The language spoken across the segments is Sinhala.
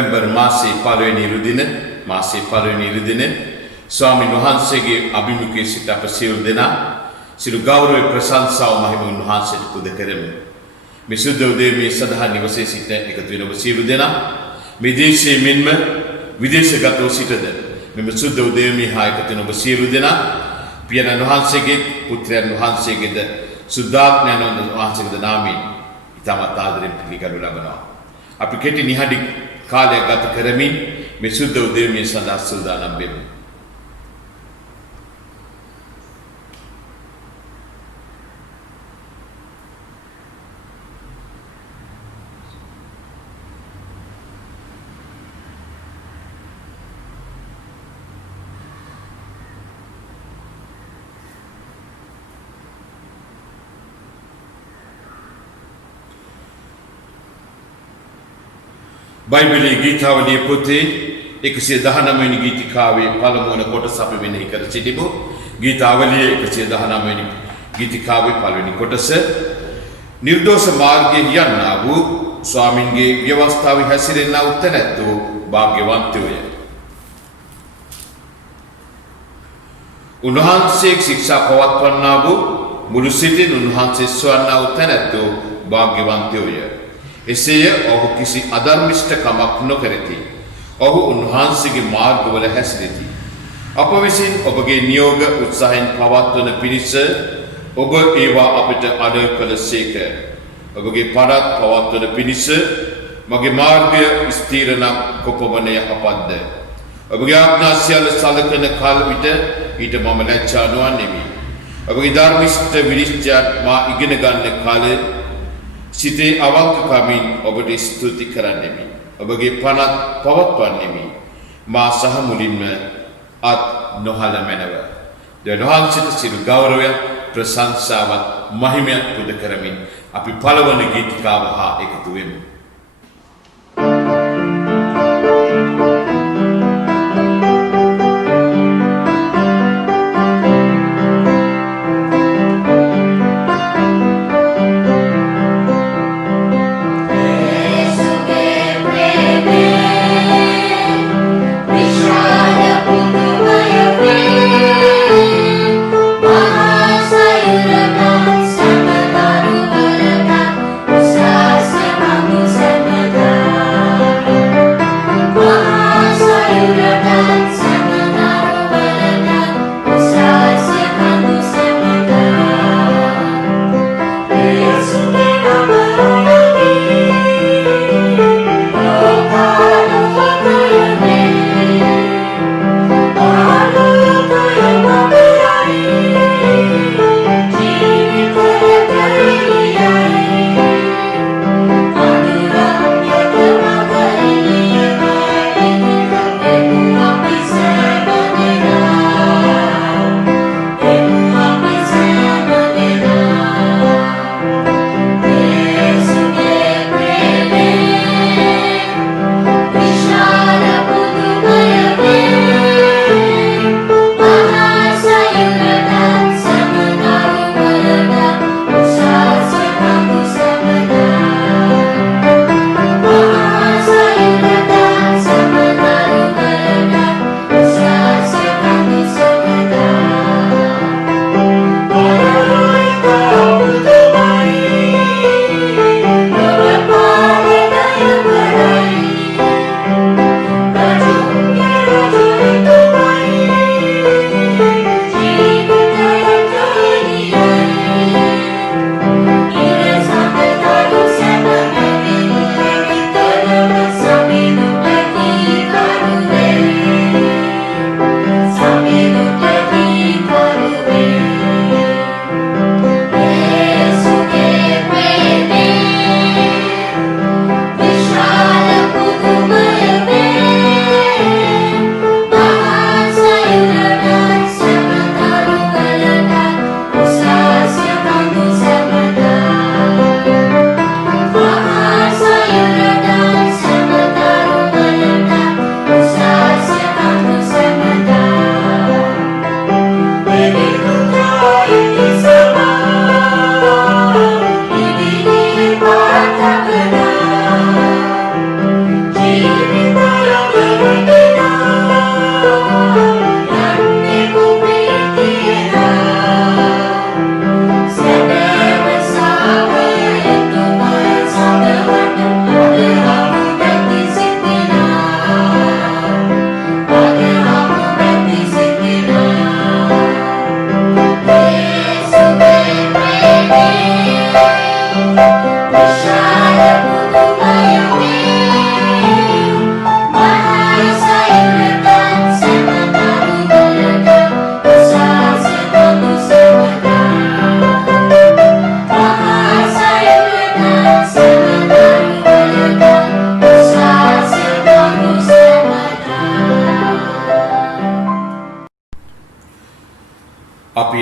නොවැම්බර් මාසයේ පළවෙනි ඉරිදින ස්වාමීන් වහන්සේගේ අභිමුඛයේ සිට අප සියලු දෙනා සිළු ගෞරව ප්‍රශංසාව මහිම උන්වහන්සේට පුද කරමු. මේ සුද්ධ උදේමේ සදහන් නිවසේ සිට එකතු වෙන ඔබ සියලු දෙනා මේ දේශයේ මෙන්ම විදේශගතව සිටද මෙම සුද්ධ උදේමේ හා එකතු වෙන ඔබ සියලු දෙනා පියාණන් වහන්සේගේ පුත්‍රයන් වහන්සේගේද සුද්ධාත්මයන් වහන්සේගේද නාමයෙන් ඉතාමත් ආදරෙන් පිළිගනු ලබනවා. අපි කෙටි නිහඬ කාලයක් ගත කරමින් මේ සුද්ධ උදේමේ සඳහා සූදානම් වෙමු. බයිබලයේ ගීතාවලිය පොතේ 119 වෙනි ගීතිකාවේ පළමුවන කොටස අපි මෙනෙහි කර සිටිමු. ගීතාවලියේ 119 වෙනි ගීතිකාවේ පළවෙනි කොටස නිර්දෝෂ මාර්ගයේ යන්නා වූ ස්වාමින්ගේ ව්‍යවස්ථාවේ හැසිරෙන්නා වූ තැනැත්තෝ භාග්‍යවන්තයෝය. උන්වහන්සේ ශික්ෂා පවත්වන්නා වූ මුළු සිතින් උන්වහන්සේ සොයන්නා වූ තැනැත්තෝ භාග්‍යවන්තයෝය. එසේය ඔහු කිසි අධර්මිෂ්ඨකමක් නොකරති. ඔහු උන්වහන්සේගේ මාර්ගවල හැසිරෙති. අප විසින් ඔබගේ නියෝග උත්සාහයෙන් පවත්වන පිණිස ඔබ ඒවා අපට අඩ කළසේක. ඔබගේ පරත් පවත්වන පිණිස මගේ මාර්ගය ස්ථීර නම් කොපමණ යහපත්ද. ඔබගේ ආඥා සියල්ල සලකන කල විට ඊට මම ලැජ්ජා නොවන්නෙමි. ඔබගේ ධර්මිෂ්ඨ විනිශ්චයත් මා ඉගෙන ගන්න කාලේ සිතේ අවංකකමින් ඔබට ස්තුති කරන්නෙමි. ඔබගේ පනත් පවත්වන්නෙමි. මා සහ මුලින්ම අත් නොහල මැනව. දෙවහන්සේට සිළු ගෞරවය ප්‍රශංසාවත් මහිමයත් පුද කරමින් අපි පළවන ගීතිකාව හා එකතු වෙමු. Vamos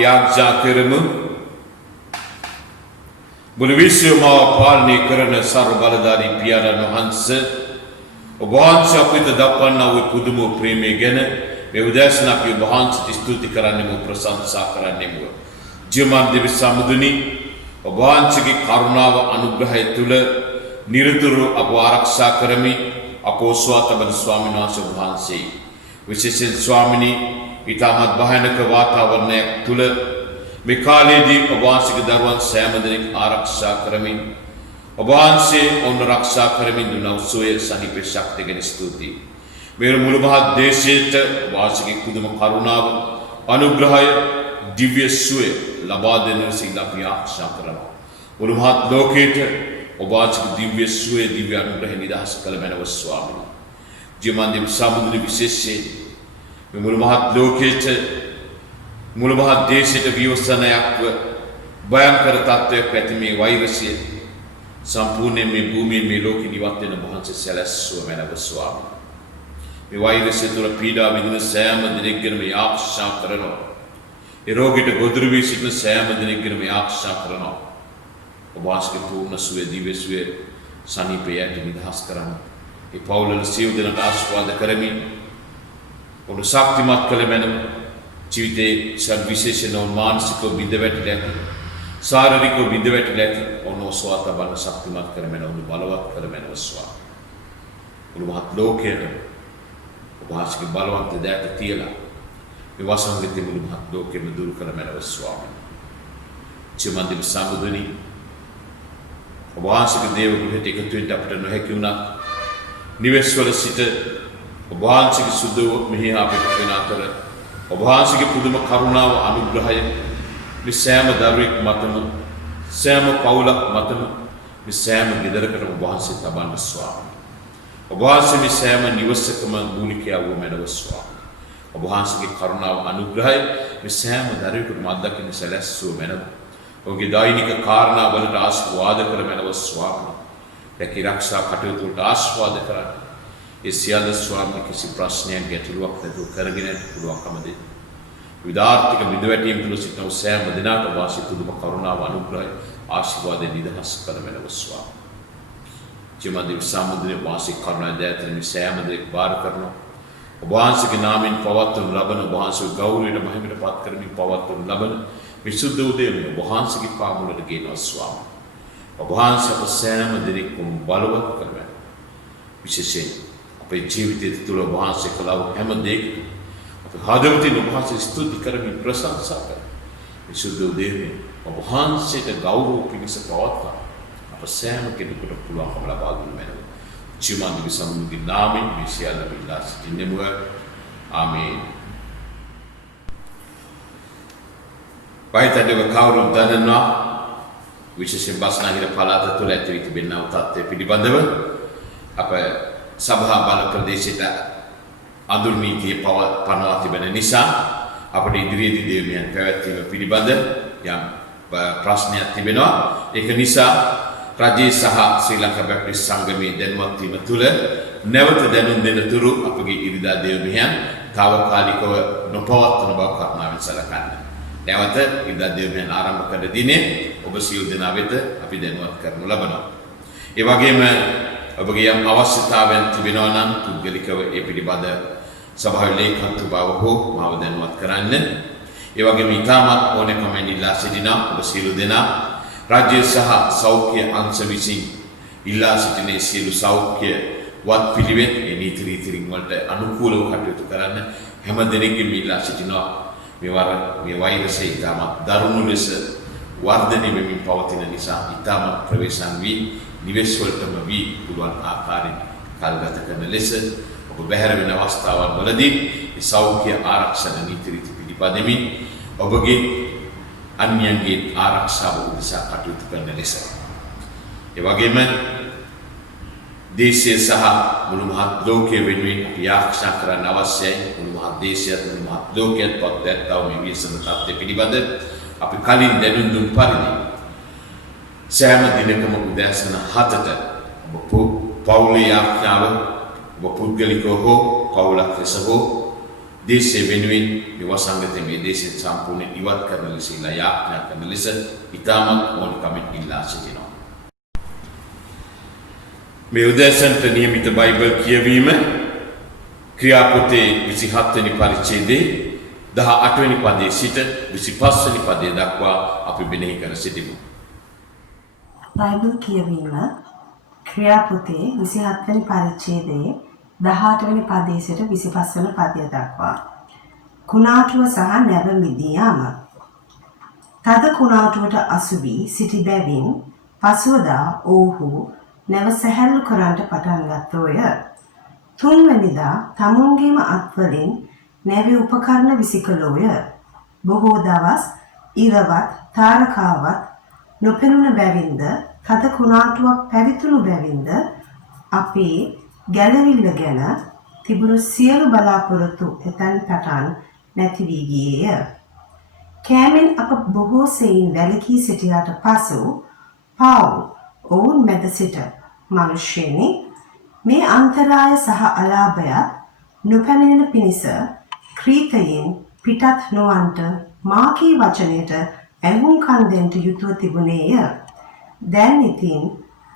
අපි ආඥා කරමු. මුළු විශ්වයම පාලනය කරන සර්ව බලධාරී පියාණන් වහන්සේ ඔබ වහන්සේ අපිට දක්වන්නා වූ පුදුම ප්‍රේමය ගැන මේ උදෑසන අපි ඔබ වහන්සේට ස්තුති කරන්නෙමු, ප්‍රශංසා කරන්නෙමු. ජීවමාන දෙවි සමුදුනි, ඔබ වහන්සේගේ කරුණාව අනුග්‍රහය තුල නිරතුරු අප ආරක්ෂා කරමි. අපෝ ස්වාතබද ස්වාමීන් වහන්සේ විශේෂයෙන් ස්වාමිනී ඊටමත් භයානක වාතාවරණයක් තුල මේ කාලයේදී ඔබ වහන්සේගේ දරුවන් සෑම දෙනෙක් ආරක්ෂා කරමින් ඔබ වහන්සේ ඔවුන් ආරක්ෂා කරමින් දුන උසෝය සහිපේ ශක්තිය ගැන ස්තුතියි. මේ මුළු මහත් දේශයට ඔබ වහන්සේගේ පුදුම කරුණාව අනුග්‍රහය දිව්‍ය සුවය ලබා දෙන සිල් අපි ආශා කරනවා. මුළු මහත් ලෝකයට ඔබ වහන්සේගේ දිව්‍ය සුවය දිව්‍ය අනුග්‍රහය නිදහස් කළ මැනව ස්වාමීනි. ජීවමාන දෙවි සමුදුනි විශේෂයෙන් මේ මුළු මහත් ලෝකයට මුළු මහත් දේශයට විවසනයක්ව භයංකර තත්ත්වයක් ඇති මේ වෛරසය සම්පූර්ණයෙන් මේ භූමියේ මේ ලෝකෙ නිවත් වෙන වහන්සේ සැලැස්සුව මැනව ස්වාමීනි. මේ වෛරසය තුළ පීඩා විඳින සෑම දෙනෙක් ගැන මේ ආශා කරනවා. ඒ රෝගීට ගොදුරු වී සිටින සෑම දෙනෙක් ගැන මේ ආශා කරනවා. ඔබ වහන්සේගේ පූර්ණ සුවය දිව්‍ය සුවය සනීපයට නිදහස් කරන්න. ඒ පවුලවල සියලු දෙනාට ආශිර්වාද කරමින් ඔබ ශක්තිමත් කළ මැනව ජීවිතයේ සර්විශේෂණ මානසිකව බිඳවැටිලා ඇති ශාරීරිකව බිඳවැටිලා ඇති ඔනෝසවාත බල ශක්තිමත් කර මැනව බලවත් කර මැනව ස්වාමී. මුළු මහත් ලෝකයට ඔබ වහන්සේගේ බලවන්ත දෑත තියලා මේ වසංගතය මුළු මහත් ලෝකෙම දුරු කර මැනව ස්වාමී. ජීවමාන දෙවි සමුදුනි, ඔබ වහන්සේගේ දේව ගෘහයට එකතු වෙන්න අපිට නොහැකි වුණා. නිවෙස්වල සිට ඔබ වහන්සේගේ සුදු මෙහි අපිට වෙන අතර ඔබ වහන්සේගේ පුදුම කරුණාව අනුග්‍රහය මේ සෑම දරුවෙක් මතම සෑම පවුලක් මතම මේ සෑම ගෙදරකටම ඔබ වහන්සේ තබන්න ස්වාමී. ඔබ වහන්සේ මේ සෑම නිවසකම මූලිකයා වූ මැනව ස්වාමී. ඔබ වහන්සේගේ කරුණාව අනුග්‍රහය මේ සෑම දරුවෙකුටම අත්දකින්න සැලැස්සුව මැනව. ඔබගේ දෛනික කාරණා වලට ආශිර්වාද කර මැනව ස්වාමී. රැකී ආරක්ෂා කටයුතු වලට ආශිර්වාද කරන්න. ඒ සියල්ල ස්වාමී කිසි ප්‍රශ්නයක් ගැටලුවක් නැතුව කරගෙන යන්න පුළුවන්කම දෙන්න. විදාර්ථික බිඳවැටීම් තුළ සිටින සෑම දිනකට වාසී පුදුම කරුණාව අනුග්‍රහය ආශිර්වාද නිදහස් කර මැනව ස්වාමී. ජීවමාන දෙවි සමුදුනේ වාසී කරුණා දයාවෙන් මේ සෑම දෙයක් බාර කරනවා. ඔබ වහන්සේගේ නාමයෙන් පවත්වනු ලබන ඔබ වහන්සේ ගෞරවයට මහිමයට පත් කරමින් පවත්වනු ලබන විසුද්ධ උදේම ඔබ වහන්සේගේ පාමුලට ගේනවා ස්වාමී. ඔබ වහන්සේ අප සෑම දෙනෙක්ම බලවත් කරවන්න. විශේෂයෙන් අපේ ජීවිතය තුළ ඔබ වහන්සේ කළ හැම දෙයකම අපේ හදවතින් ඔබ වහන්සේ ස්තුති කරමින් ප්‍රශංසා කරමු. විසුද්ධ උදේම ඔබ වහන්සේට ගෞරව පිණිස පවත්වා අප සෑම කෙනෙකුට පුළුවන්කම ලබා දුන්නු මැනව. ජීවමාන දෙවි සමුදුගේ නාමයෙන් මේ සියල්ල ඉල්ලා සිටින්නෙමු. ආමේන්. පයිතඩව කවුරුත් දන්නවා විශේෂයෙන් බස්නාහිර පළාත තුළ ඇති වී තිබෙනා තත්ත්වය පිළිබඳව අප සභා බල ප්‍රදේශයට අඳුරු නීතිය පනවා තිබෙන නිසා අපට ඉදිරියේදී දේවයන් පැවැත්වීම පිළිබඳ යම් ප්‍රශ්නයක් තිබෙනවා. ඒක නිසා රජයේ සහ ශ්‍රී ලංකා බැප්ටිස්ට් සංගමයේ දැනුවත් වීම තුළ නැවත දැනුම් දෙන තුරු අපගේ ඉරිදා දේවයන් తాවකාලිකව නොපවත්වන බව කරුණාවෙන් සලකන්න. නැවත ඉරිදා දේවයන් ආරම්භ කර දිනේ ඔබ සියලු දෙනා වෙත අපි දැනුවත් කරනු ලබනවා. ඒ වගේම ඔබගේ යම් අවශ්‍යතාවයන් තිබෙනවා නම් පුද්ගලිකව ඒ පිළිබඳ සභාවේ ලේකම්තු බව හෝ මාව දැනුවත් කරන්න. ඒ වගේම ඊටමත් ඕනෑකමෙන් ඉල්ලා සිටිනා ඔබ සියලු දෙනා රාජ්‍ය සහ සෞඛ්‍ය අංශ විසින් ඉල්ලා සිටින සියලු සෞඛ්‍ය වත් පිළිවෙත් ඒ නීති රීතිරින් වලට අනුකූලව කටයුතු කරන්න හැම දෙනෙක්ගේම ඉල්ලා සිටිනවා. මේ වෛරසය ඊටමත් දරුණු ලෙස වර්ධනය වෙමින් පවතින නිසා ඊටමත් ප්‍රවේශම් වී නිවෙස් වලටම වී පුළුවන් ආකාරයෙන් කල්ගත කරන ලෙස ඔබ බැහැර වෙන අවස්ථාවන් වලදී මේ සෞඛ්‍ය ආරක්ෂණ නීති රීති පිළිපදෙමින් ඔබගේ අන්‍යයන්ගේ ආරක්ෂාව උදෙසා කටයුතු කරන ලෙස. ඒ වගේම දේශය සහ මුළු මහත් ලෝකයේ වෙනුවෙන් අපි ආරක්ෂා කරන්න අවශ්‍යයි. මුළු මහත් දේශයත් මුළු මහත් ලෝකයත් පත්වැත්තාව මේ විසම තත්ත්වය පිළිබඳ අපි කලින් දැනුම් දුන් පරිදි සෑම දිනකම උදෑසන 7ට ඔබ පවුලේ ආඥාව ඔබ පුද්ගලිකව හෝ පවුලක් ලෙස හෝ දේශය වෙනුවෙන් මේ වසංගතය මේ දේශය සම්පූර්ණයෙන් ඉවත් කරන ලෙස ඉල්ලා යාඥා කරන ලෙස ඉතාමත් ඕනකමින් ඉල්ලා සිටිනවා. මේ උදෑසනට නියමිත බයිබල් කියවීම ක්‍රියාපොතේ 27 වෙනි පරිච්ඡේදයේ 18 වෙනි පදයේ සිට 25 වෙනි පදයේ දක්වා අපි මෙනෙහි කර සිටිමු. බයිබල් කියවීම ක්‍රියාපොතේ 27 වෙනි පරිච්ඡේදයේ 18 වෙනි පදයේ සිට 25 වෙනි පදය දක්වා. කුණාටුව සහ නැව මිදී යාම. තද කුණාටුවට අසු වී සිටි බැවින් පසුවදා ඔවුහු නැව සැහැල්ලු කරන්නට පටන් ගත්තෝය. තුන්වැනිදා තමුන්ගේම අත්වලින් නැවේ උපකරණ විසිකලෝය. බොහෝ දවස් ඉරවත් තාරකාවත් නොපෙනුන බැවින්ද තද කුණාටුවක් පැවිතුණු බැවින්ද අපේ ගැලවිල්ල ගැන තිබුණු සියලු බලාපොරොත්තු එතැන් පටන් නැති වී ගියේය. කෑමෙන් අප බොහෝ සෙයින් වැළකී සිටියාට පසු පවුල් ඔවුන් මැද සිට මනුෂ්‍යයනි මේ අන්තරාය සහ අලාභයත් නොපැමිණෙන පිණිස ක්‍රීතයෙන් පිටත් නොවන්ට මාකී වචනයට ඇහුම්කන් දෙන්නට යුතුව තිබුණේය. දැන් ඉතින්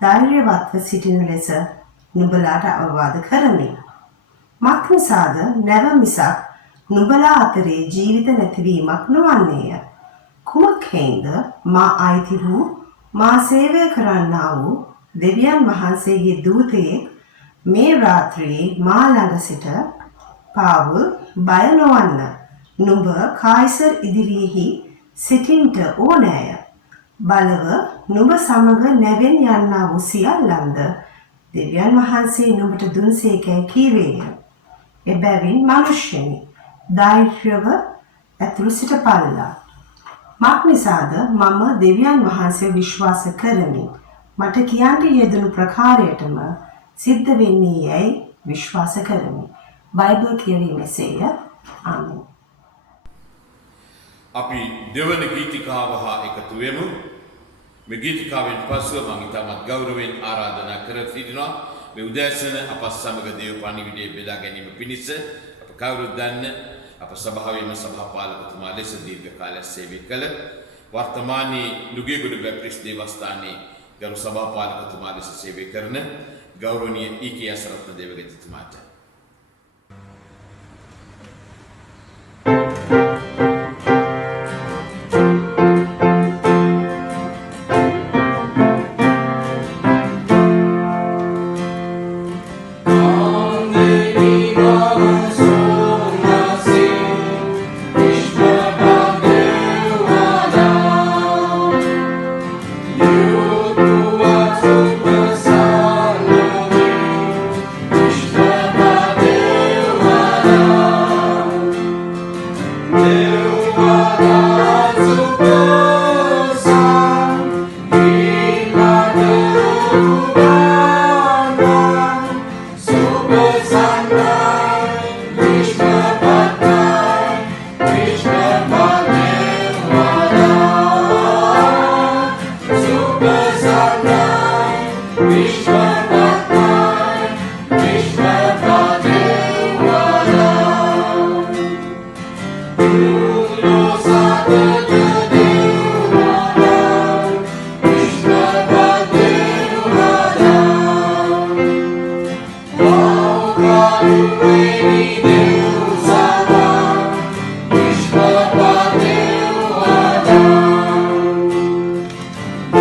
ධෛර්යවත්ව සිටින ලෙස නුඹලාට අවවාද කරමි. මක් නිසාද නැව මිසක් නුඹලා අතරේ ජීවිත නැතිවීමක් නොවන්නේය. කුමක් හේඳ මා අයිති වූ මා සේවය කරන්නා වූ දෙවියන් වහන්සේගේ දූතයෙක් මේ රාත්‍රියේ මා ළඟ සිට පාවුල් බය නොවන්න නුඹ කායිසර් ඉදිරියෙහි සිටින්ට ඕනෑය. බලව නුඹ සමග නැවෙන් යන්නා වූ සියල්ලන්ද දෙවියන් වහන්සේ නුඹට දුන්සේකැයි කීවේය. එබැවින් මනුෂ්‍යනි ධෛර්යව ඇතුළු සිටපල්ලා. මක් නිසාද මම දෙවියන් වහන්සේ විශ්වාස කරමි. මට කියන්ට යෙදුණු ප්‍රකාරයටම සිද්ධ වෙන්නේ යැයි විශ්වාස කරමි. බයිබල් කියවීම මෙසේය. ආමෙන්. අපි දෙවන ගීතිකාව හා එකතු වෙමු. මේ ගීතිකාවෙන් පසුව මම ඉතාමත් ගෞරවයෙන් ආරාධනා කර සිටිනවා මේ උදෑසන අප සමග දේව පණිවිඩය බෙදා ගැනීම පිණිස අප කවුරුත් දන්න අප සභාවේම සභාපාලකතුමා ලෙස දීර්ඝ කාලයක් සේවය කළ වර්තමානයේ නුගේගොඩ බැප්ටිස්ට් දේවස්ථානයේ ගරු සභාපාලකතුමා ලෙස සේවය කරන ගෞරවනීය ඊ.කේ. අසරත්න දේවගතිතුමාට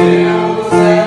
Deus é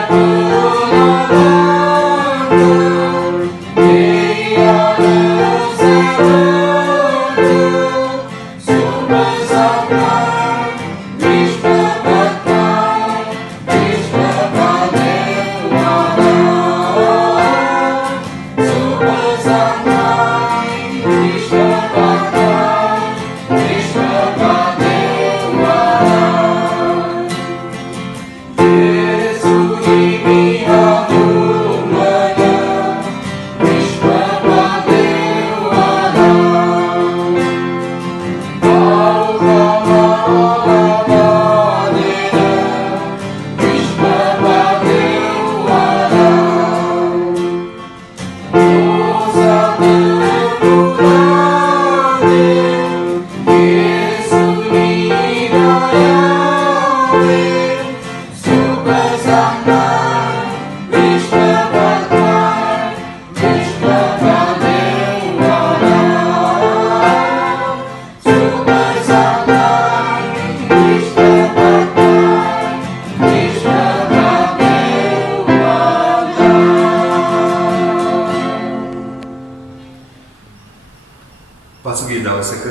පසුගිය දවසක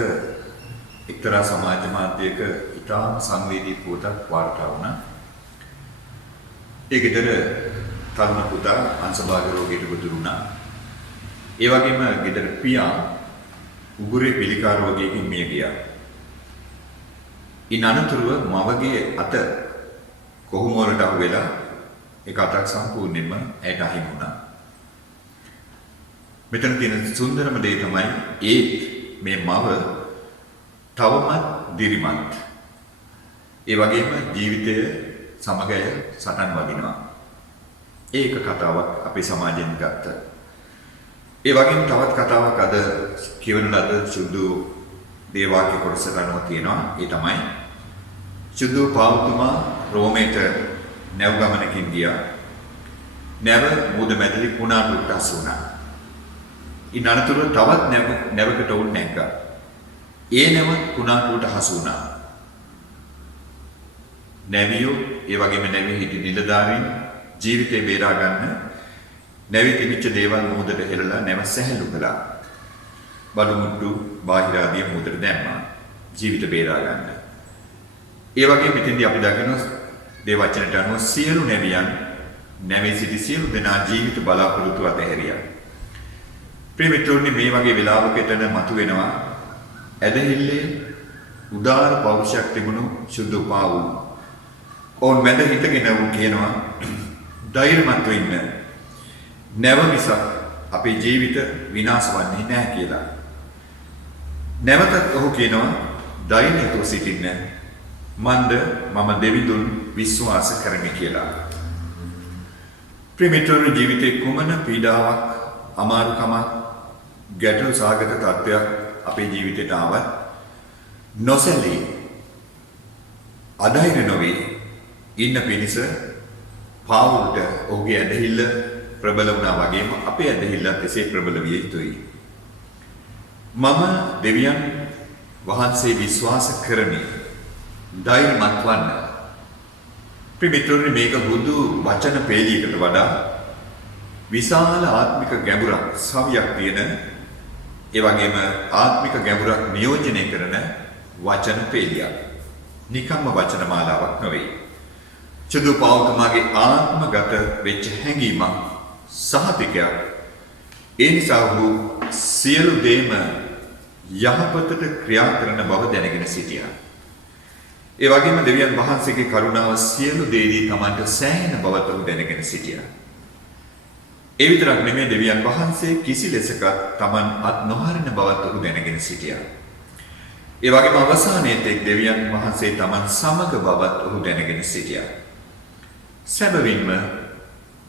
එක්තරා සමාජ මාධ්‍යයක ඉතාම සංවේදී පුවතක් වාර්තා වුණා. ඒ ගෙදර තරුණ පුතා අංශභාග රෝගයට ගොදුරුණා. ඒ වගේම ගෙදර පියා උගුරේ පිළිකා රෝගයකින් මිය ගියා. ඉන් අනතුරුව මවගේ අත කොහොමවලට අහු වෙලා ඒක අතක් සම්පූර්ණයෙන්ම ඇයට අහිමි වුණා. මෙතන තියෙන සුන්දරම දේ තමයි මේ මව තවමත් දිරිමත්. ඒ වගේම ජීවිතය සමගය සටන් වදිනවා. ඒක කතාවක් අපේ සමාජයෙන් ගත්ත. ඒ වගේම තවත් කතාවක් අද කියවන ලද සුදු දේවාක්‍ය කොටසට අනුව තියෙනවා. ඒ තමයි සුදු පාවුතුමා රෝමේට නැව් ගමනකින් ගියා. නැව මුහුද මැදලි කුණාටුවට හසු වුණා. ඉන් අනතුරුව තවත් නැවකට උන් නැග්ගා. ඒ නැව කුණාටුවට හසු වුණා. නැවියෝ ඒ වගේම නැවේ හිටි නිලධාරීන් ජීවිතේ බේරා ගන්න නැවේ තිබිච්ච දේවල් මුහුදට හෙළලා නැව සැහැල්ලු කළා. බඩු මුට්ටු බාහිර ආදී මුහුදට දැම්මා. ජීවිත බේරා ගන්න. ඒ වගේම මෙතෙන්දී අපි දකිනවා දේ වචනට අනුව සියලු නැවියන් නැවේ සිටි සියලු දෙනා ජීවිත බලාපොරොත්තු අතහැරියා. ප්‍රේමිතුනි මේ වගේ වෙලාවකටන මතුවෙනවා ඇදහිල්ලේ උදාර පෞරුෂයක් තිබුණු සුදු පාවුල්. ඔවුන් මැද හිටගෙන වූ කියනවා ධෛර්යමත්ව ඉන්න. නැව මිසක් අපේ ජීවිත විනාශ වන්නේ නැහැ කියලා. නැවතත් ඔහු කියනවා ධෛර්යව සිටින්න. මම දෙවිඳුන් විශ්වාස කරමි කියලා. ප්‍රේමිතුනි ජීවිතේ කුමන පීඩාවක් අමාරුකමක් ගැටලු සාගත තත්ත්වයක් අපේ ජීවිතයට ආවත් නොසැලී අධෛර්ය නොවේ ඉන්න පිණිස පාවුල්ට ඔහුගේ ඇදහිල්ල ප්‍රබල වුණා වගේම අපේ ඇදහිල්ලත් එසේ ප්‍රබල විය යුතුයි. මම දෙවියන් වහන්සේ විශ්වාස කරමි. ධෛර්යමත් වන්න. ප්‍රේමිතුනි මේක බුදු වචන පේලියකට වඩා විශාල ආත්මික ගැඹුරක් සවියක් තියෙන ඒ වගේම ආත්මික ගැඹුරක් නියෝජනය කරන වචන පේලියක්. නිකම්ම වචන මාලාවක් නෙවෙයි. සුදු පාවුතුමාගේ ආත්මගත වෙච්ච හැඟීමක් සහතිකයක්. ඒ නිසා ඔහු සියලු දේම යහපතට ක්‍රියා කරන බව දැනගෙන සිටියා. ඒ වගේම දෙවියන් වහන්සේගේ කරුණාව සියලු දේදී Tamanට සෑහෙන බවත් ඔහු දැනගෙන සිටියා. ඒ විතරක් නෙමෙයි දෙවියන් වහන්සේ කිසි ලෙසක Taman අත් නොහරින බවත් ඔහු දැනගෙන සිටියා. ඒ වගේම අවසානයේ තෙක් දෙවියන් වහන්සේ Taman සමග බවත් ඔහු දැනගෙන සිටියා. සැබවින්ම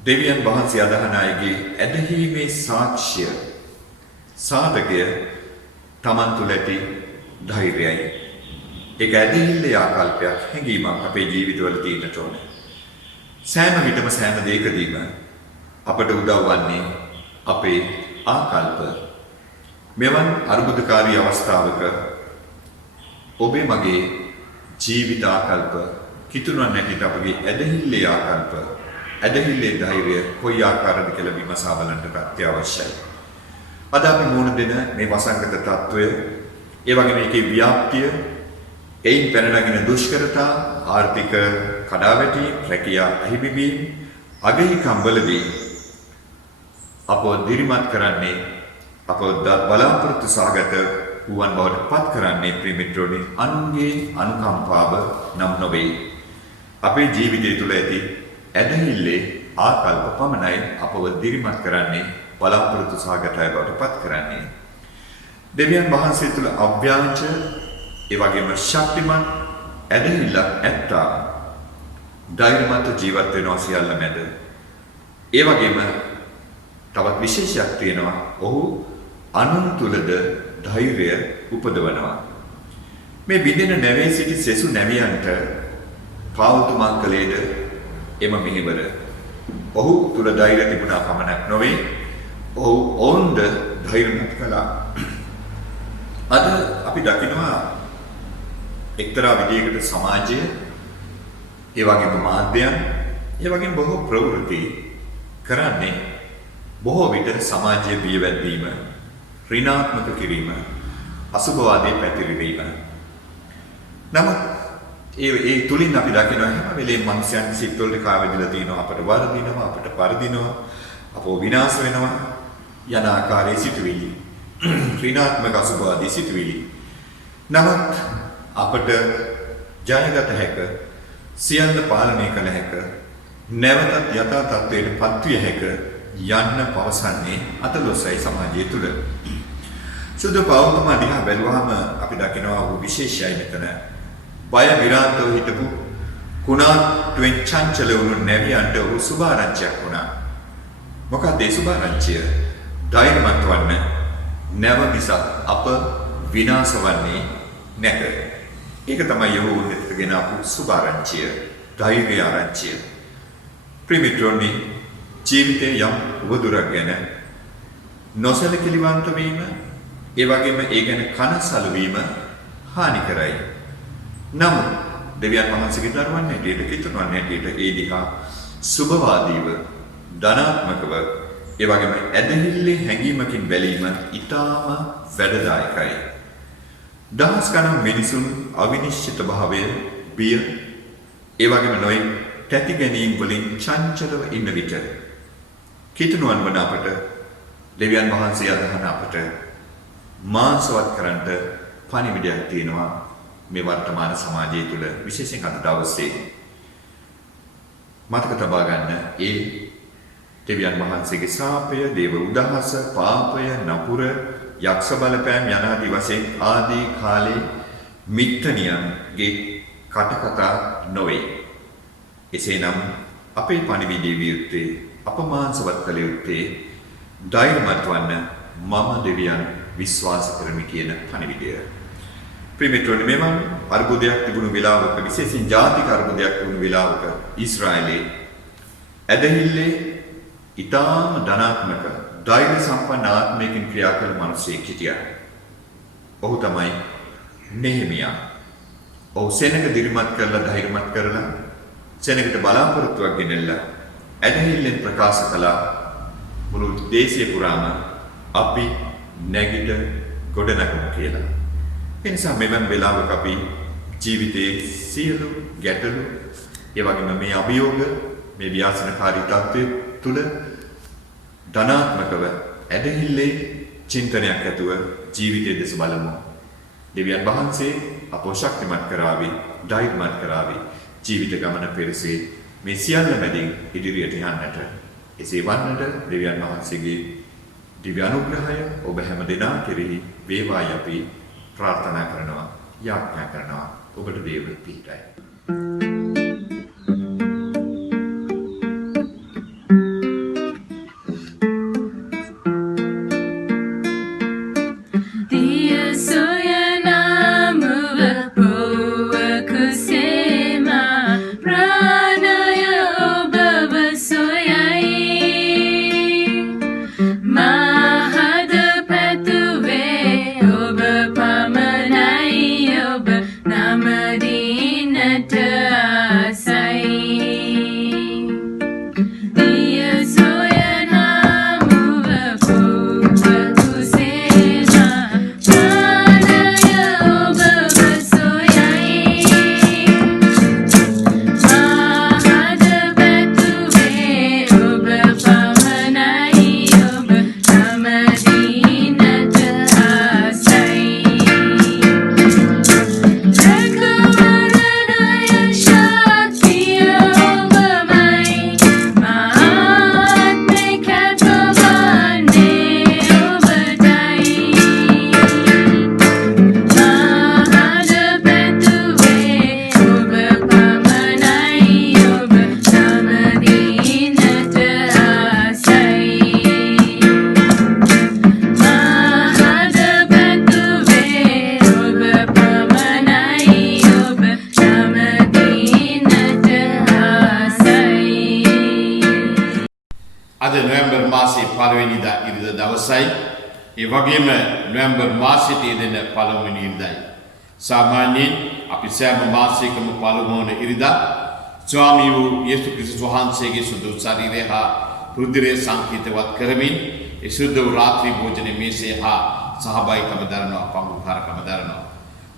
දෙවියන් වහන්සේ අදහන අයගේ ඇදහිීමේ සාක්ෂිය සාධකය Taman තුළ ඇති ධෛර්යයයි. ඒක ඇදහිල්ලේ ආකල්පයක් හැඟීමක් අපේ ජීවිතවල තියෙන්නට ඕනේ. සෑම විටම සෑම දෙයකදීම අපට උදව් වන්නේ අපේ ආකල්ප. මෙවන් අර්බුදකාරී අවස්ථාවක ඔබේ මගේ ජීවිත ආකල්ප කිතුරුවන් නැතිට අපගේ ඇදහිල්ලේ ආකල්ප ඇදහිල්ලේ ධෛර්යය කොයි ආකාරද කියලා විමසා බලන්නට අත්‍යවශ්‍යයි. අද අපි මුහුණ දෙන මේ වසංගත තත්ත්වය, ඒ වගේම මේකේ ව්‍යාප්තිය, එයින් පැන නගින දුෂ්කරතා, ආර්ථික කඩාවැටීම්, රැකියා අහිමිවීම, අගහිකම්වලදී අපව දිරිමත් කරන්නේ, අපව බලාපොරොත්තු සාගත වූවන් බවට පත් කරන්නේ ප්‍රේමිත්‍රෝනි අනුන්ගේ අනුකම්පාව නම් නොවේ. අපේ ජීවිතය තුළ ඇති ඇදහිල්ලේ ආකල්ප පමණයි අපව දිරිමත් කරන්නේ, බලාපොරොත්තු සාගතය බවට පත් කරන්නේ. දෙවියන් වහන්සේ තුළ අව්‍යාජ ඒ වගේම ශක්තිමත් ඇදහිල්ලක් ඇත්තා ධෛර්යමත් ජීවත් වෙනවා සියල්ල මැද. ඒ වගේම තවත් විශේෂයක් තියෙනවා. ඔහු අනුන් තුලද ධෛර්යය උපදවනවා. මේ බිඳෙන නැවේ සිටි සෙසු නැවියන්ට පාවුතුමා කලේද එම මෙහෙවර. ඔහු තුල ධෛර්යය තිබුණා පමණක් නොවේ. ඔහු ඔවුන්ද ධෛර්යමත් කළා. අද අපි දකිනවා එක්තරා විදියකට සමාජය, ඒ වගේම මාධ්‍යයන්, ඒ වගේම බොහෝ ප්‍රවෘත්ති කරන්නේ බොහෝ විට සමාජයේ බියවැද්දීම, ඍණාත්මක කිරීම, අසුභවාදයේ පැතිරවීම. නමුත් ඒ තුලින් අපි දකිනවා හැම වෙලේම මනුෂ්‍යයන් සිත්වල කාවැදිලා තියෙනවා, අපට වරදිනවා, අපට පරදිනවා, අපව විනාශ වෙනවා යන ආකාරයේ සිතුවිලි. ඍණාත්මක අසුභවාදී සිතුවිලි. නමුත් අපට ජයගත හැක, සියල්ල පාලනය කළ හැක, නැවතත් යථා තත්ත්වයට පත්විය හැක යන්න පවසන්නේ අතලොස්සයි සමාජය තුළ. සුදු පවුතුමා දිහා බැලුවාම අපි දකිනවා ඔහු විශේෂයි මෙතන. බය විරාන්තව හිටපු කුණාටුවෙන් චංචල වුණු නැවියන්ට ඔහු සුභාරංචියක් වුණා. මොකක්ද ඒ සුභාරංචිය? ධෛර්යමත් වන්න, නැව මිසක් අප විනාශ වන්නේ නැත. ඒක තමයි ඔහු උන්ට ගෙන ආපු සුභාරංචිය, ධෛර්ය ආරංචිය. ප්‍රිමිට්‍රොනි ජීවිතයේ යම් උවදුරක් ගැන නොසලකිලිවන්ත වීම, ඒ වගේම ඒ ගැන කනසලු වීම හානි කරයි. නමුත් දෙවියන් වහන්සේගේ දරුවන් හැටියට, කිතුණුවන් හැටියට ඒ දිහා සුභවාදීව, ධනාත්මකව, ඒ වගේම ඇදහිල්ලේ හැඟීමකින් බැලීම ඊටාම වැඩදායකයි. දහස් ගණන් මිනිසුන් අවිනිශ්චිත භාවය, බිය, ඒ වගේම නොයි තැති ගැනීම් වලින් චංචලව ඉන්න විට කිතුණුවන් වන අපට දෙවියන් වහන්සේ අදහන අපට මාංශවත් කරන්න පණිවිඩයක් තියෙනවා මේ වර්තමාන සමාජය තුළ, විශේෂයෙන් අද දවසේ. මතක තබා ගන්න ඒ දෙවියන් වහන්සේගේ ශාපය, දේව උදහස, පාපය, නපුර, යක්ෂ බලපෑම් යනාදී වශයෙන් ආදී කාලේ මිත්තනියන්ගේ කටකතා නොවේ. එසේනම් අපේ පණිවිඩය විය යුත්තේ, අපමාංශවත් කළ යුත්තේ ධෛර්යමත් වන්න, මම දෙවියන් විශ්වාස කරමි කියන පණිවිඩය. ප්‍රිමිට්‍රොනි මෙම අර්බුදයක් තිබුණු වෙලාවක, විශේෂයෙන් ජාතික අර්බුදයක් තිබුණු වෙලාවක ඊශ්‍රායලයේ ඇදහිල්ලේ ඊටාම ධනාත්මක, ධෛර්ය සම්පන්න ආත්මයකින් ක්‍රියා කළ මිනිසෙක් හිටියා. ඔහු තමයි නෙහෙමියා. ඔහු සෙනඟ දිරිමත් කරලා, ධෛර්යමත් කරලා, සෙනඟට බලාපොරොත්තුවක් ගෙනෙලා ඇදහිල්ලෙන් ප්‍රකාශ කළා මුළු දේශය පුරාම අපි නැගිට ගොඩනගමු කියලා. ඒ නිසා මෙවන් වෙලාවක අපි ජීවිතයේ සියලු ගැටලු, ඒ වගේම මේ අභියෝග, මේ ව්‍යාසනකාරී තත්ත්වය තුළ ධනාත්මකව ඇදහිල්ලේ චින්තනයක් ඇතුව ජීවිතයේ දෙස බලමු. දෙවියන් වහන්සේ අපව ශක්තිමත් කරાવી, ධෛර්යමත් කරાવી, ජීවිත ගමන පෙරසේ මේ සියල්ල මැදින් ඉදිරියට යන්නට. එසේ වන්නට දෙවියන් වහන්සේගේ දිව්‍ය අනුග්‍රහය ඔබ හැම දෙනා කෙරෙහි වේවායි අපි ප්‍රාර්ථනා කරනවා, යාඥා කරනවා. ඔබට දේව පිහිටයි. Namadinata අද නොවැම්බර් මාසයේ 1 වෙනිදා ඉරිදා දවසයි. ඒ වගේම නොවැම්බර් මාසයේ යෙදෙන පළමුවෙනි ඉරිදායි. සාමාන්‍යයෙන් අපි සෑම මාසයකම පළමුවන ඉරිදා ස්වාමී වූ යේසුස් ක්‍රිස්තුස් වහන්සේගේ සුදු ශරීරය හා රුධිරය සංකේතවත් කරමින් ඒ සුදු රාත්‍රී භෝජන මේසේ හා සහභාගීකම දරනවා, පංගුකාරකම දරනවා.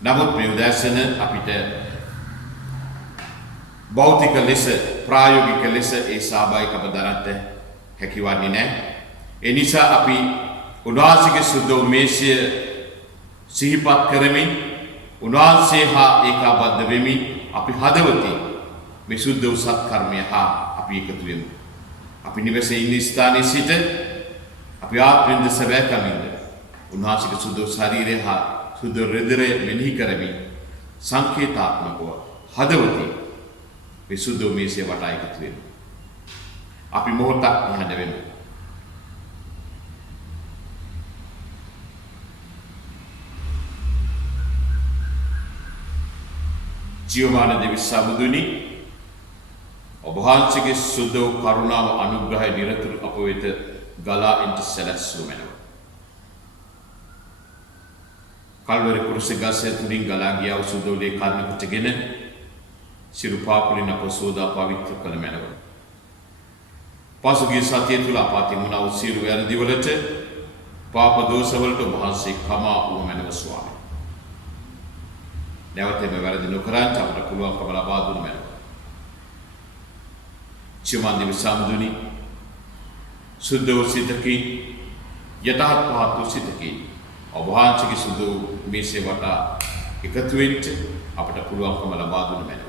නමුත් මේ උදෑසන අපිට භෞතික ලෙස ප්‍රායෝගික ලෙස ඒ සහභාගීකම දරන්න හැකිවන්නේ නැහැ. ඒ නිසා අපි උන්වහන්සේගේ සුදු මේසය සිහිපත් කරමින් උන්වහන්සේ හා ඒකාබද්ධ වෙමින් අපි හදවතින් මේ සුද්ධ සත්කර්මය හා අපි එකතු වෙමු. අපි නිවසේ ඉන්න ස්ථානයේ සිට අපි ආත්මෙන්ද සැබෑකමින්ද උන්වහන්සේගේ සුද්ධ ශරීරය හා සුද්ධ රුධිරය මෙනෙහි කරමින් සංකේතාත්මකව හදවතින් මේ සුද්ධ මේසය වටා එකතු වෙමු. අපි මොහොතක් නිහඬ වෙමු. ජීවමාන දෙවි සමුදුනි ඔබ වහන්සේගේ සුදු කරුණාව අනුග්‍රහය නිරතුරු අප වෙත ගලා එන්ට සැලැස්සූ මැනව. කල්වර කුරුස ගසේ තුලින් ගලා ගිය සුදු ලේ කර්ණ කොටගෙන සිරු පාපුලින් අප සෝදා පවිත්‍ර කළ මැනව. පසුගිය සතිය තුල අප තිබුණා වූ සියලු වැරදිවලට පාප දෝෂවලට ඔබ වහන්සේ කමා වූ මැනව ස්වාමී. නැවත මේ වැරදි නොකරන්ට අපට පුළුවන්කම ලබා දුන්න මැනව. ජීවමාන දෙවි සමුදුනි සුද්ධ සිතකින් යටහත් පහත් සිතකින් ඔබ වහන්සේගේ සුදු මේසේ වටා එකතු වෙන්න අපට පුළුවන්කම ලබා දුන්න මැනව.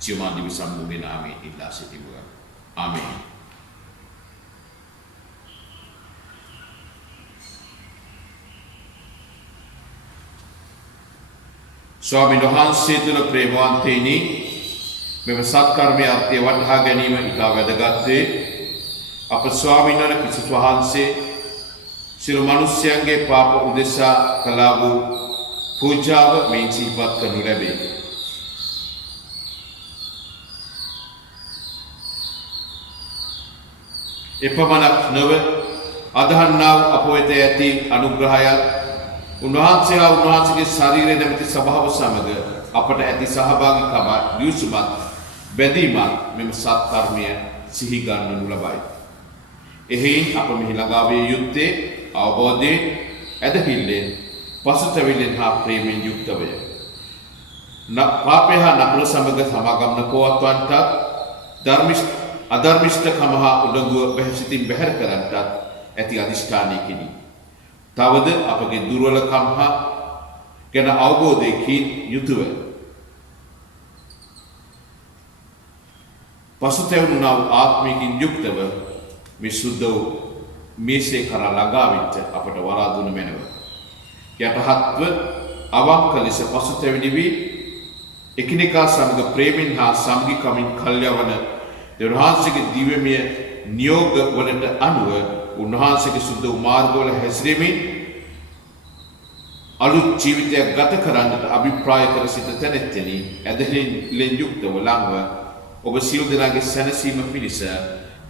ජීවමාන දෙවි සමුදුනේ නාමයෙන් ඉල්ලා සිටිනවා. ආමේන්. ස්වාමීන් වහන්සේ තුළ ප්‍රේමවන්තයිනි මෙම සත්කර්මයේ අර්ථය වටහා ගැනීම ඉතා වැදගත්වේ. අප ස්වාමීන් වහන්සේ ක්‍රිස්තුස් වහන්සේ සියලු මිනිස්යන්ගේ පාප උදෙසා කළා වූ පූජාව මේ සිහිපත් කරනු ලැබේ. එපමණක් නොව අදහන්නා වූ අප වෙත ඇති අනුග්‍රහයත් උන්වහන්සේලා උන්වහන්සේගේ ශරීරය නැමැති ස්වභාව සමග අපට ඇති සහභාගීකම දියුසුමත් බැඳීමත් මෙම සත්කර්මය සිහි ගන්නු ලබයි. එහෙයින් අප මෙහි ළඟා විය යුත්තේ අවබෝධයෙන්, ඇදහිල්ලෙන්, පසුතැවිල්ලෙන් හා ප්‍රේමයෙන් යුක්තවය. පාපය හා නපුර සමග සමාගමන පවත්වන්නටත් අධර්මිෂ්ඨකම හා උඩඟුව බැහැසිතින් බැහැර කරන්නටත් ඇති අධිෂ්ඨානයකිනි. තවද අපගේ දුර්වලකම් හා ගැන අවබෝධයකින් යුතුව පසුතැවුණු ආත්මයකින් යුක්තව මේ සුද්ධ මේසේ කරා ළඟා වෙච්ච අපට වරා දුන මැනව. යටහත්ව අවංක ලෙස පසුතැවිලි වී එකිනෙකා සමග ප්‍රේමෙන් හා සමගිකමින් කල්යවන දෙවියන්ගේ දිව්‍යමය නියෝග වලට අනුව උන්වහන්සේගේ සුද්ධ මාර්ගවල හැසිරෙමින් අලුත් ජීවිතයක් ගත කරන්නට අභිප්‍රාය කර සිට තැනෙත්තෙනි ඇදහිල්ලෙන් යුක්තව ළඟව ඔබ සියලු දෙනාගේ සැනසීම පිණිස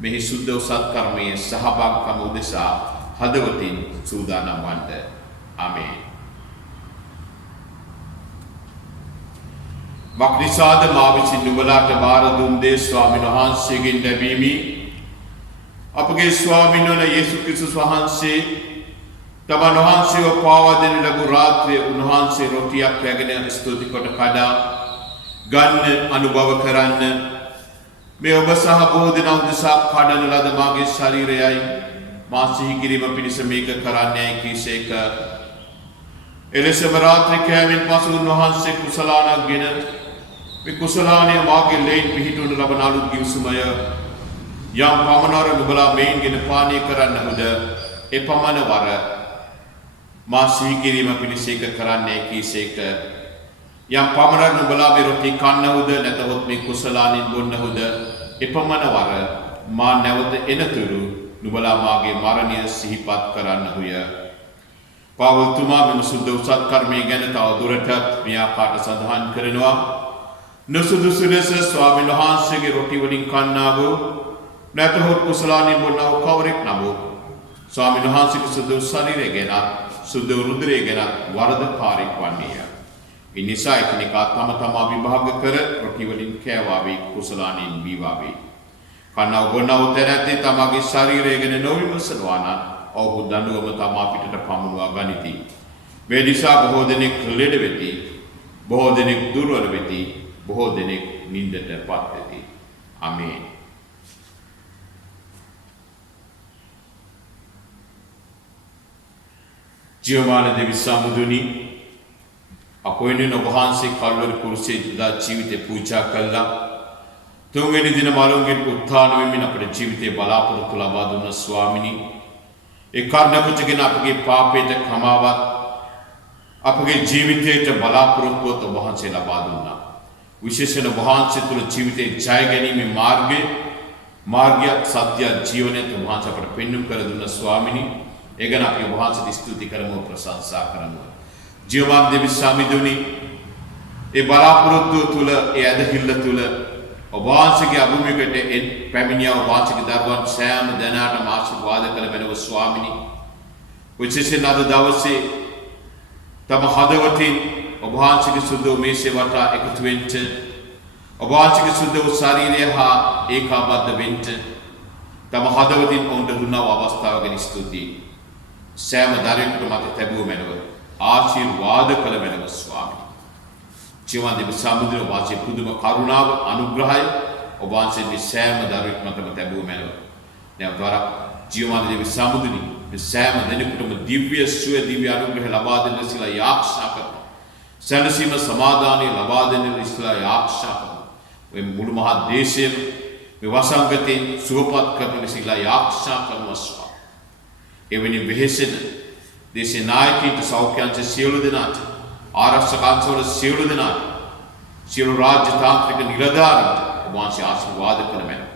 මෙහි සුද්ධ සත්කර්මයේ සහභාගීකම උදෙසා හදවතින් සූදානම් වන්න. ආමේන්. මක්නිසාද මා විසින් නුඹලාට බාර දුන් දේ ස්වාමීන් වහන්සේගෙන් ලැබීමි. අපගේ ස්වාමීන් වන යේසුස් ක්‍රිස්තුස් වහන්සේ තමන් වහන්සේව පාවා දෙනු ලැබූ රාත්‍රියේ උන්වහන්සේ රොටියක් රැගෙන ස්තුති කොට කඩා ගන්න අනුභව කරන්න මේ ඔබ සහ බොහෝ දෙනා උදෙසා කඩන ලද මාගේ ශරීරයයි මා සිහි කිරීම පිණිස මේක කරන්නයි කීසේක. එලෙසම රාත්‍රී කෑමෙන් පසු උන්වහන්සේ කුසලානක්ගෙන මේ කුසලානය මාගේ ලෙයින් පිහිටුණු ලබන අලුත් ගිවිසුමය යම් පමණවර නුඹලා මෙයින්ගෙන පානය කරන්නහුද එපමණ වර මා සිහි කිරීම පිණිස ඒක කරන්නයි කීසේක. යම් පමණක් නුඹලා මේ රොටි කන්නහුද නැතහොත් මේ කුසලානින් බොන්නහුද එපමණ වර මා නැවත එනතුරු නුඹලා මාගේ මරණය සිහිපත් කරන්නහුය. පාවල්තුමා මෙම සුද්ධ සත්කර්මය ගැන තව දුරටත් මේ ආකාරයට සඳහන් කරනවා. නුසුදුසු ලෙස ස්වාමීන් වහන්සේගේ රොටි වලින් කන්නා වූ නැතහොත් කුසලානි බොන්නව කවරෙක් නමුත් ස්වාමීන් වහන්සේගේ සුදු ශරීරය ගැන සුදු රුධිරය ගැන වරදකාරී වන්නේය. ඒ නිසා එකිනෙකා තම තමා විභාග කර රොටිවලින් කෑවාවේ කුසලානින් බීවාවේ. කන්නව බොන්නව තැනැත්තේ තමාගේ ශරීරය ගැන නොවිමසනවා නම් ඔහු දඬුවම තමා පිටට පමුණවා ගනිති. මේ නිසා බොහෝ දෙනෙක් ලෙඩ වෙති, බොහෝ දෙනෙක් දුර්වල වෙති, බොහෝ දෙනෙක් නින්දට පත් වෙති. ආමේන්. ජීවමාන දෙවි සමුදුනි අපොයිනේ ඔබ වහන්සේ කල්වරි කුරුසේ දා ජීවිතේ පූජා කළා. තුන්වෙනි දින මලුන්ගෙන් උත්ථාන වෙමින් අපේ ජීවිතේ බලාපොරොත්තු ලබා දුන්න ස්වාමිනී, ඒ කර්ණකුචගෙන අපගේ පාපයට කමාවත් අපගේ ජීවිතයට බලාපොරොත්තුවත් ඔබ වහන්සේ ලබා දුන්නා. විශේෂයෙන් ඔබ වහන්සේ තුළ ජීවිතේ ජය ගැනීමේ මාර්ගය සත්‍ය ජීවනයේ ඔබ වහන්සේ අපට පෙන්වුම් කර දුන්න ස්වාමිනී, ඒ ගැන අපි ඔබ වහන්සේට ස්තුති කරමු, ප්‍රශංසා කරමු. ජීවමාන දෙවි සමිඳුනි, ඒ බලාපොරොත්තුව තුළ, ඒ ඇදහිල්ල තුළ ඔබ වහන්සේගේ අභිමුඛයට පැමිණියා ඔබ වහන්සේගේ දරුවන් සෑම දෙනාටම ආශිර්වාද කළ මැනව ස්වාමිනී. විශේෂයෙන් අද දවසේ තම හදවතින් ඔබ වහන්සේගේ සුදු මේසේ වටා එකතු වෙන්න, ඔබ වහන්සේගේ සුදු ශරීරය හා ඒකාබද්ධ වෙන්න තම හදවතින් ඔවුන්ට දුන්නා වූ අවස්ථාව ගැන ස්තුතියි. සෑම දරුවෙකුට මත තැබුව මැනව ආශිර්වාද කළ මැනව ස්වාමී. ජීවමාන දෙවි සමුදුන වාසී පුදුම කරුණාව අනුග්‍රහය ඔබ වහන්සේගේ සෑම දරුවෙක් මතම තැබුව මැනව. නැවතවරක් ජීවමාන දෙවි සමුදුනි මේ සෑම දෙනෙකුටම දිව්‍ය සුවය, දිව්‍ය අනුග්‍රහ ලබා දෙන්න සිලා යාක්ෂා කරනවා. සැනසීම සමාදානය ලබා දෙන්න සිලා යාක්ෂා කරනවා. මේ මුළු මහත් දේශයේම මේ වසංගතයෙන් සුවපත් කරන සිලා යාක්ෂා කරනවා ස්වාමී. එවැනි වෙහෙසෙන දේශේ නායකයින්ට, සෞඛ්‍යංශ සියලු දෙනාට, ආරක්ෂක අංශවල සියලු දෙනාට, සියලු රාජ්‍ය තාන්ත්‍රික නිලධාරීන්ට ඔබ වහන්සේ ආශිර්වාද කළ මැනව.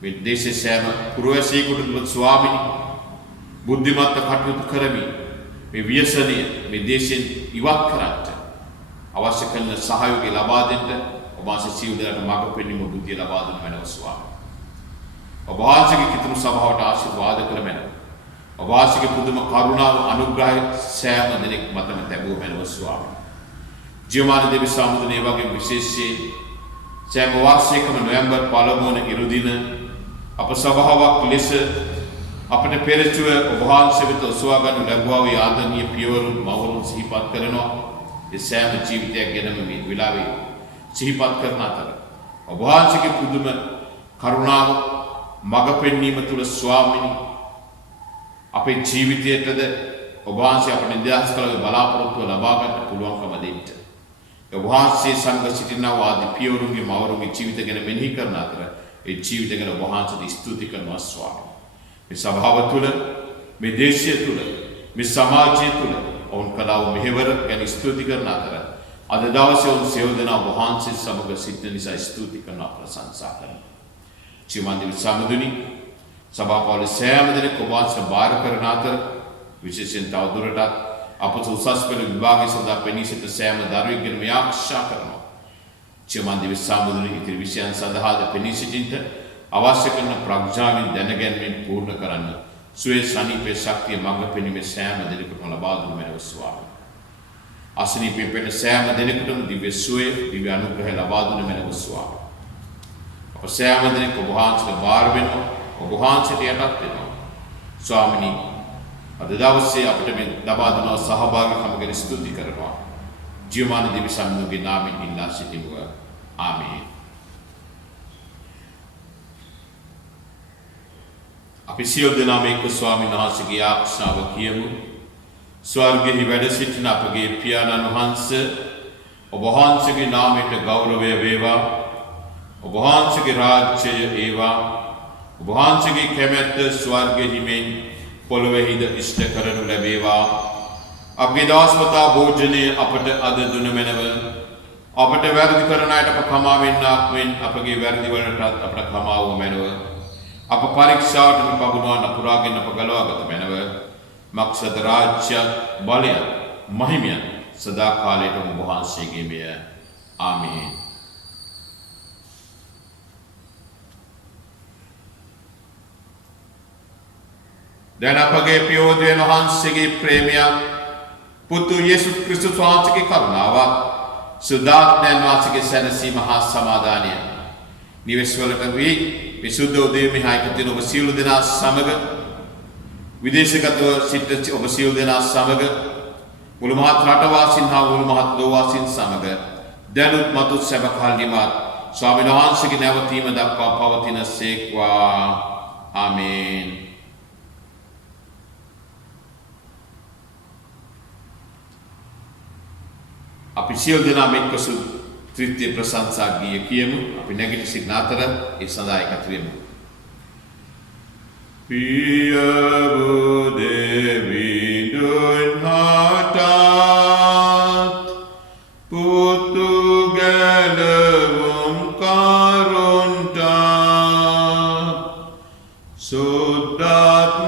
මේ දේශේ සෑම පුරවැසියෙකුට ස්වාමිනී බුද්ධිමත්ව කටයුතු කරමින් මේ ව්‍යසනය මේ දේශෙන් ඉවත් කරන්නට අවශ්‍ය කරන සහයෝගය ලබා දෙන්න ඔබ වහන්සේ සියලු දෙනාට මඟ පෙන්වීම බුද්ධිය ලබා දෙන මැනව ස්වාමී. ඔබ වහන්සේගේ කිතුණු සභාවට ආශිර්වාද කළ මැනව. ඔබ වහන්සේගේ පුදුම කරුණාව අනුග්‍රහය සෑම දෙනෙක් මතම තැබුව මැනව ස්වාමී. ජීවමාන දෙවි සමුදුනේ වගේ විශේෂයෙන් සෑම වර්ෂයකම නොවැම්බර් 1 වන ඉරුදින අප සභාවක් ලෙස අපට පෙරචුව ඔබ වහන්සේ වෙත ඔසවා ගන්නු ලැබුවා වූ ආදරණීය පියවරුන් මවරුන් සිහිපත් කරනවා. ඒ සෑම ජීවිතයක් ගැනම මේ වෙලාවේ සිහිපත් කරන අතර ඔබ වහන්සේගේ පුදුම කරුණාව මඟ පෙන්වීම තුළ ස්වාමිනී අපේ ජීවිතයටද ඔබ වහන්සේ අපට නිදහස් කළ බලාපොරොත්තුව ලබා ගන්න පුළුවන්කම දෙන්න. ඔබ වහන්සේ සංඝ සිටිනා ආදී පියවරුන්ගේ මවරුන්ගේ ජීවිත ගැන මෙනෙහි කරන අතර ඒ ජීවිත ගැන ඔබ වහන්සේට ස්තුති කරනවා ස්වාමී. මේ සභාව තුළ, මේ දේශය තුළ, මේ සමාජය තුළ ඔවුන් කළා වූ මෙහෙවර ගැන ස්තුති කරන අතර අද දවසේ ඔවුන් සියලු දෙනා ඔබ වහන්සේ සමග සිටින නිසා ස්තුති කරනවා, ප්‍රශංසා කරනවා. ජීවමාන දෙවි සමුදුනි සභාපති සෑම දෙනෙක් ඔබ වහන්සේට බාර කරන අතර විශේෂයෙන් තවදුරටත් අපට උසස් පෙළ විභාගය සඳහා පෙනී සිට සෑම දරුවෙක් ගැන මේ ආශා කරනවා. ජීවමාන දෙවි සමුදුනි ඉතිරි විෂයන් සඳහාද පෙනී සිටින්නට අවශ්‍ය කරන ප්‍රඥාවෙන් දැනගැන්මෙන් පූර්ණ කරන්න සුවේ සනීපේ ශක්තිය මඟ පෙනීමේ සෑම දෙනෙකුටම ලබා දුන මැනව ස්වාමී. අසනීපේ පෙන සෑම දෙනෙකුටම දිව්‍ය සුවේ, දිව්‍ය අනුග්‍රහය ලබා දුන මැනව ස්වාමී. අප සෑම දෙනෙක් ඔබ වහන්සේට බාර වෙනවා, ඔබ වහන්සේට යටත් වෙනවා. ස්වාමිනී අද දවසේ අපිට මේ ලබා දුන සහභාගීකම ගැන ස්තුති කරනවා. ජීවමාන දෙවි සමුදුගේ නාමයෙන් ඉල්ලා සිටිමු. ආමේන්. අපි සියලු දෙනාම එක්ක ස්වාමීන් වහන්සේගේ ආඥාව කියමු. ස්වර්ගයේ වැඩ සිටින අපගේ පියාණන් වහන්සේ, ඔබ වහන්සේගේ නාමයට ගෞරවය වේවා. ඔබ වහන්සේගේ රාජ්‍යය ඒවා. ඔබ වහන්සේගේ කැමැත්ත ස්වර්ගයේ මෙන් පොළොවේහිද ඉෂ්ට කරනු ලැබේවා. අපගේ දවස්වතා භෝජනයේ අපට අද දුන මැනව. අපට වැරදි කරන අයට අප කමා වෙන්නාක් මෙන් අපගේ වැරදි වලටත් අපට කමා වූ මැනව. අප පරීක්ෂාවට පමුණවා නපුරාගෙන අප ගලවාගත මැනව. මක්ෂද රාජ්‍ය බලය මහිමය සදා කාලයටම ඔබ වහන්සේගේමය. ආමේන්. දැන් අපගේ පියෝදයන් වහන්සේගේ ප්‍රේමයක් පුතු යේසුස් ක්‍රිස්තුස් වහන්සේගේ කරුණාවක් සුදාත්මයන් වහන්සේගේ සැනසීම හා සමාදානය නිවෙස්වලට වී විසුද්ධ උදේ මෙහා එකතින ඔබ සියලු දෙනා සමග විදේශගතව සිට ඔබ සියලු දෙනා සමග මුළු මහත් රටවාසීන් හා මුළු මහත් ලෝවාසීන් සමග දැනුත් මතුත් සැබකල්ලිමත් ස්වාමීන් වහන්සේගේ නැවතීම දක්වා පවතින සේක්වා ආමේන්. අපි සියලු දෙනා මෙක්කසු තෘත්‍ය ප්‍රශංසා ගීය කියමු. අපි නැගිට සිටින අතර ඒ සඳහා එකතු වෙමු. පිය බුදෙවිඳුන් හටත් පුතු ගැලවුම් කරුන්ට සුද්ධාත්ම